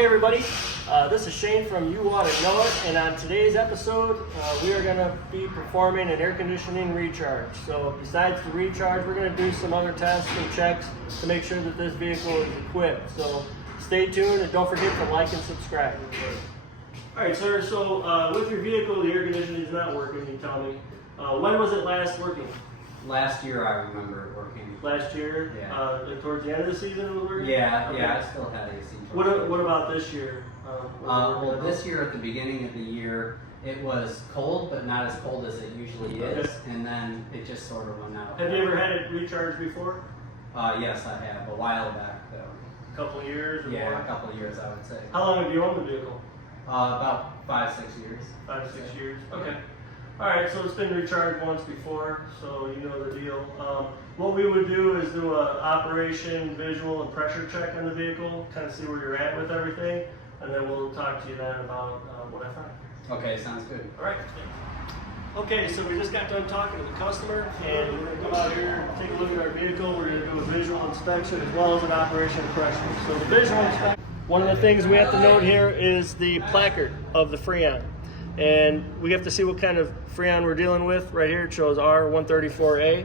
Hey everybody, this is Shane from You Ought to Know It, and on today's episode we are going to be performing an air conditioning recharge. So besides the recharge, we're going to do some other tests and checks to make sure that this vehicle is equipped. So stay tuned and don't forget to like and subscribe. Alright sir, so with your vehicle the air conditioning is not working, you tell me. When was it last working? Last year I remember it working. Last year? Yeah. Towards the end of the season it was working? Yeah, Okay. yeah, I still had AC. What about this year? Well, this year at the beginning of the year, it was cold, but not as cold as it usually is, Okay. and then it just sort of went out. Have you ever had it recharged before? Yes, I have, a while back though. A couple of years or more? Yeah, a couple of years I would say. How long have you owned the vehicle? About 5-6 years. 5 to 6 years? Okay. Alright, so it's been recharged once before, so you know the deal. What we would do is do an operation, visual, and pressure check on the vehicle, kind of see where you're at with everything, and then we'll talk to you then about what I find. Okay, sounds good. Alright. Okay, so we just got done talking to the customer, and we're going to come out here and take a look at our vehicle. We're going to do a visual inspection as well as an operation pressure. So the visual inspection, one of the things we have to note here is the placard of the Freon. And we have to see what kind of Freon we're dealing with. Right here it shows R134A.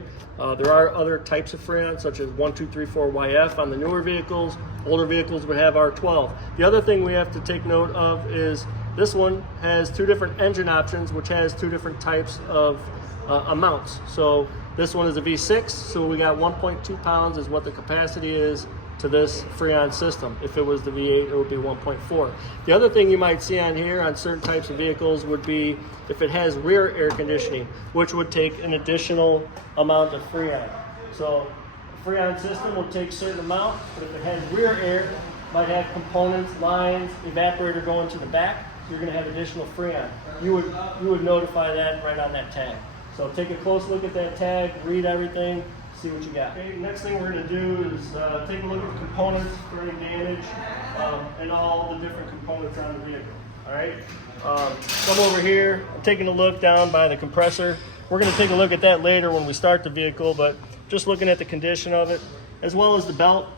There are other types of Freon such as 1234YF on the newer vehicles. Older vehicles would have R12. The other thing we have to take note of is this one has two different engine options, which has two different types of amounts. So this one is a V6, so we got 1.2 pounds is what the capacity is to this Freon system. If it was the V8, it would be 1.4. The other thing you might see on here on certain types of vehicles would be if it has rear air conditioning, which would take an additional amount of Freon. So a Freon system will take a certain amount, but if it has rear air, might have components, lines, evaporator going to the back, you're going to have additional Freon. You would notify that right on that tag. So take a close look at that tag, read everything, see what you got. Okay, next thing we're going to do is take a look at the components for any damage and all the different components on the vehicle. All right, come over here. I'm taking a look down by the compressor. We're going to take a look at that later when we start the vehicle, but just looking at the condition of it, as well as the belt.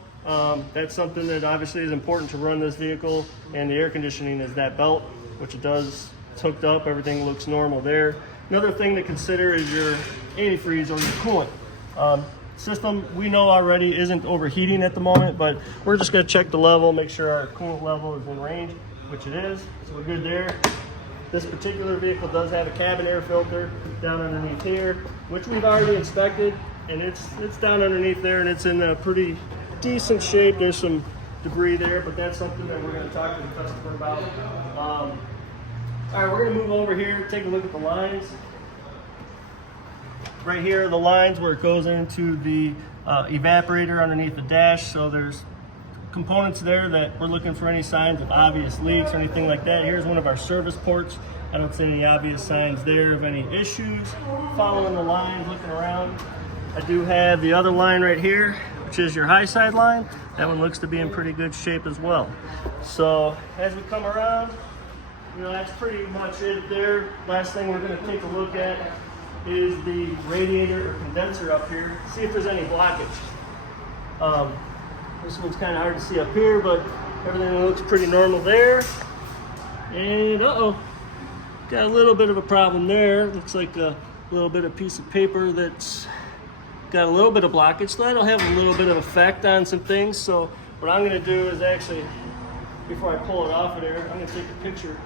That's something that obviously is important to run this vehicle, and the air conditioning is that belt, which it does. It's hooked up. Everything looks normal there. Another thing to consider is your antifreeze or your coolant. System we know already isn't overheating at the moment, but we're just going to check the level, make sure our coolant level is in range, which it is, so we're good there. This particular vehicle does have a cabin air filter down underneath here, which we've already inspected, and it's down underneath there, and it's in a pretty decent shape. There's some debris there, but that's something that we're going to talk to the customer about. All right, we're going to move over here, take a look at the lines. Right here are the lines where it goes into the evaporator underneath the dash. So there's components there that we're looking for any signs of obvious leaks or anything like that. Here's one of our service ports. I don't see any obvious signs there of any issues. Following the lines, looking around. I do have the other line right here, which is your high side line. That one looks to be in pretty good shape as well. So as we come around, you know, that's pretty much it there. Last thing we're going to take a look at is the radiator or condenser up here. See if there's any blockage. This one's kind of hard to see up here, but everything looks pretty normal there. And got a little bit of a problem there. Looks like a little bit of piece of paper that's got a little bit of blockage. So that'll have a little bit of effect on some things. So what I'm going to do is actually, before I pull it off of there, I'm going to take a picture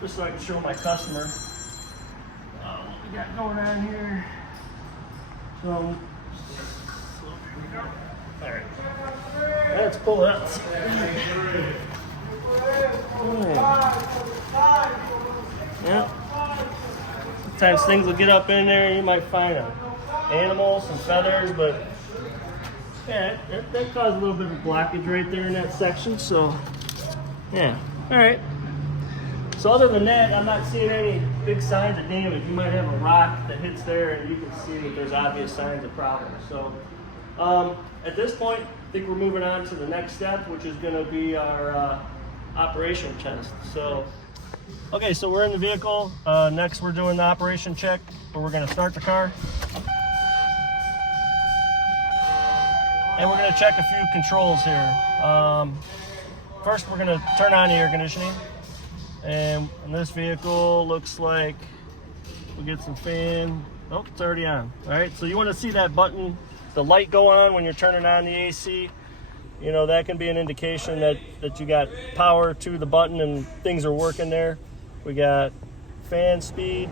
just so I can show my customer what we got going on here. So, all right, let's pull it out. Yeah. Sometimes things will get up in there. You might find an animal, some feathers, but yeah, that caused a little bit of blockage right there in that section. So, yeah, all right. So other than that, I'm not seeing any big signs of damage. You might have a rock that hits there and you can see that there's obvious signs of problems. So at this point, I think we're moving on to the next step, which is going to be our operation test. So, okay, so we're in the vehicle. Next, we're doing the operation check, where we're going to start the car. And we're going to check a few controls here. first we're gonna turn on the air conditioning. And this vehicle looks like we'll get some fan. Oh, it's already on. All right, so you want to see that button, the light go on when you're turning on the AC. You know, that can be an indication that you got power to the button and things are working there. We got fan speed.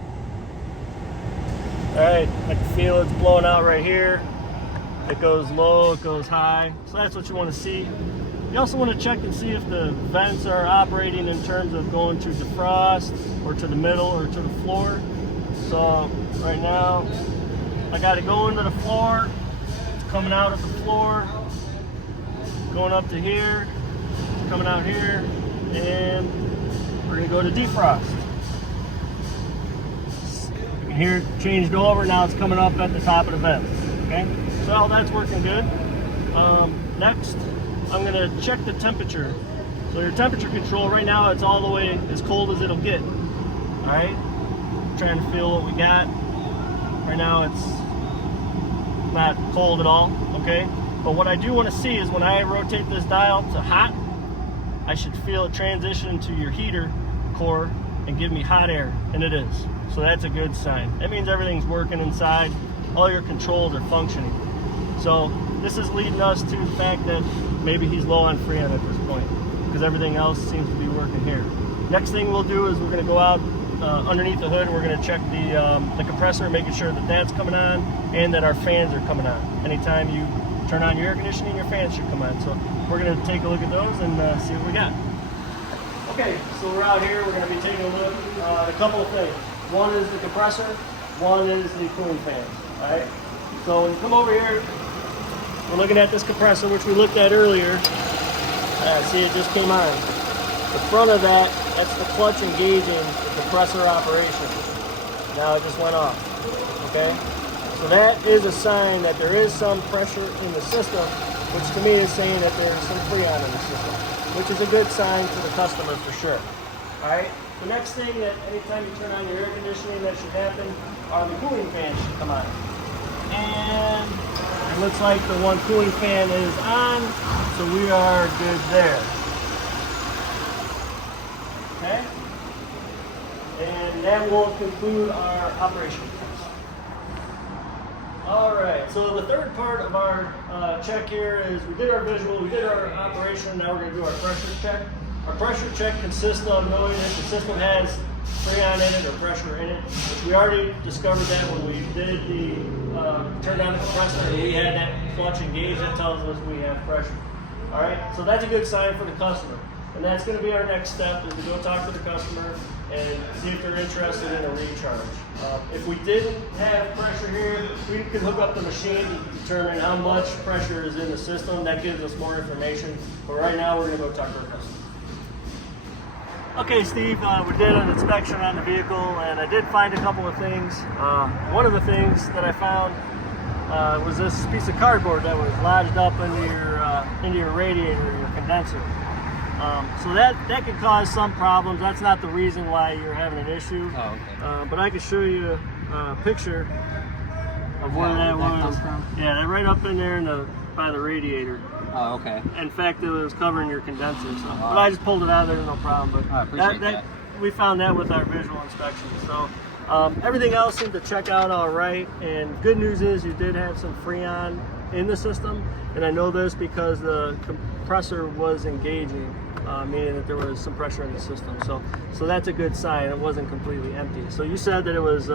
All right, I can feel it's blowing out right here. It goes low, it goes high. So that's what you want to see. You also want to check and see if the vents are operating in terms of going to defrost or to the middle or to the floor. So right now, I got it going to the floor. It's coming out at the floor, going up to here, coming out here, and we're gonna go to defrost. You can hear it changed over. Now it's coming up at the top of the vent. Okay, so that's working good. Next, I'm gonna check the temperature. So your temperature control right now, it's all the way as cold as it'll get. All right, trying to feel what we got. Right now it's not cold at all, okay? But what I do want to see is when I rotate this dial to hot, I should feel it transition to your heater core and give me hot air, and it is. So that's a good sign. That means everything's working inside, all your controls are functioning. So this is leading us to the fact that maybe he's low on Freon at this point, because everything else seems to be working here. Next thing we'll do is we're going to go out underneath the hood. We're going to check the compressor, making sure that that's coming on and that our fans are coming on. Anytime you turn on your air conditioning, your fans should come on. So we're going to take a look at those and see what we got. Okay, so we're out here. We're going to be taking a look at a couple of things. One is the compressor, one is the cooling fans. All right. So when you come over here, we're looking at this compressor, which we looked at earlier. See, it just came on. The front of that, that's the clutch engaging the compressor operation. Now it just went off, okay? So that is a sign that there is some pressure in the system, which to me is saying that there's some Freon in the system, which is a good sign for the customer for sure. All right, the next thing that anytime you turn on your air conditioning that should happen are the cooling fans should come on. And it looks like the one cooling fan is on, so we are good there. Okay? And that will conclude our operation. All right, so the third part of our check here is we did our visual, we did our operation, now we're going to do our pressure check. Our pressure check consists of knowing if the system has Freon in it or pressure in it, which we already discovered that when we did the turned on the compressor and we had that clutch engaged. That tells us we have pressure. All right, so that's a good sign for the customer. And that's going to be our next step, is to go talk to the customer and see if they're interested in a recharge. If we didn't have pressure here, we could hook up the machine to determine how much pressure is in the system. That gives us more information. But right now, we're going to go talk to our customer. Okay, Steve, we did an inspection on the vehicle, and I did find a couple of things. One of the things that I found was this piece of cardboard that was lodged up into your radiator, your condenser. So that could cause some problems. That's not the reason why you're having an issue. Oh, okay. But I can show you a picture of where that was. Yeah, that right up in there by the radiator. Oh, okay. In fact, it was covering your condenser. So, but I just pulled it out of there, no problem. But I appreciate that. We found that with our visual inspection. So everything else seemed to check out all right. And good news is you did have some Freon in the system. And I know this because the compressor was engaging, meaning that there was some pressure in the system. So that's a good sign. It wasn't completely empty. So you said that it was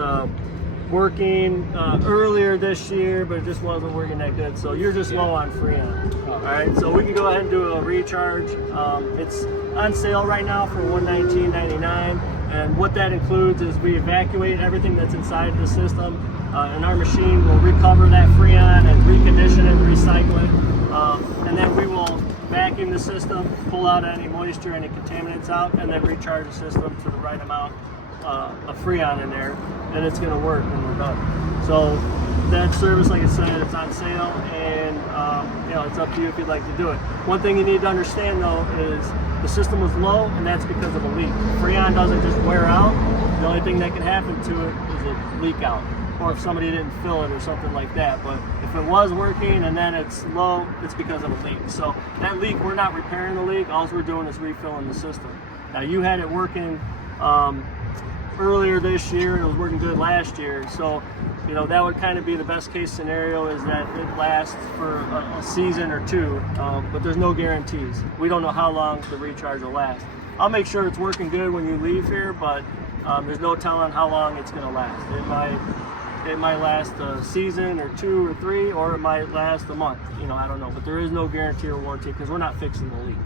working earlier this year, but it just wasn't working that good. So you're just low on Freon. All right, so we can go ahead and do a recharge. It's on sale right now for $119.99, and what that includes is we evacuate everything that's inside the system, and our machine will recover that Freon and recondition it, recycle it, and then we will vacuum the system, pull out any moisture, any contaminants out, and then recharge the system to the right amount of Freon in there, and it's going to work when we're done. So that service, like I said, it's on sale, and it's up to you if you'd like to do it. One thing you need to understand though is the system was low, and that's because of a leak. Freon doesn't just wear out. The only thing that can happen to it is a leak out. or if somebody didn't fill it or something like that. But if it was working and then it's low, it's because of a leak. So that leak, we're not repairing the leak. All we're doing is refilling the system. Now you had it working earlier this year, and it was working good last year. So, you know, that would kind of be the best case scenario, is that it lasts for a season or two, but there's no guarantees. We don't know how long the recharge will last. I'll make sure it's working good when you leave here, but there's no telling how long it's going to last. It might last a season or 2 or 3, or it might last a month. You know, I don't know, but there is no guarantee or warranty because we're not fixing the leak.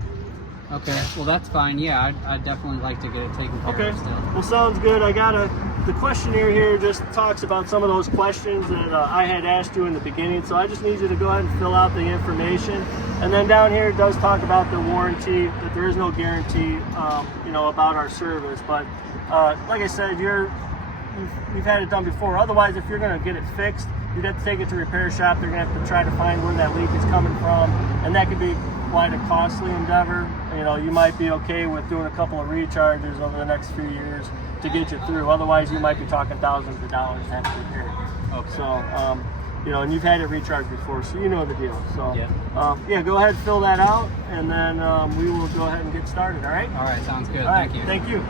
Okay, well that's fine. Yeah, I'd definitely like to get it taken care of still. Well, sounds good. I got the questionnaire here just talks about some of those questions that I had asked you in the beginning. So I just need you to go ahead and fill out the information. And then down here it does talk about the warranty, that there is no guarantee, you know, about our service. But like I said, you've had it done before. Otherwise, if you're going to get it fixed, you'd have to take it to a repair shop. They're going to have to try to find where that leak is coming from, and that could be quite a costly endeavor. You know, you might be okay with doing a couple of recharges over the next few years to get you through. Otherwise, you might be talking thousands of dollars to have it repaired. Okay. So, you know, and you've had it recharged before, so you know the deal. So, yeah, go ahead and fill that out, and then we will go ahead and get started. All right? All right, sounds good. All right, Thank you. Thank you.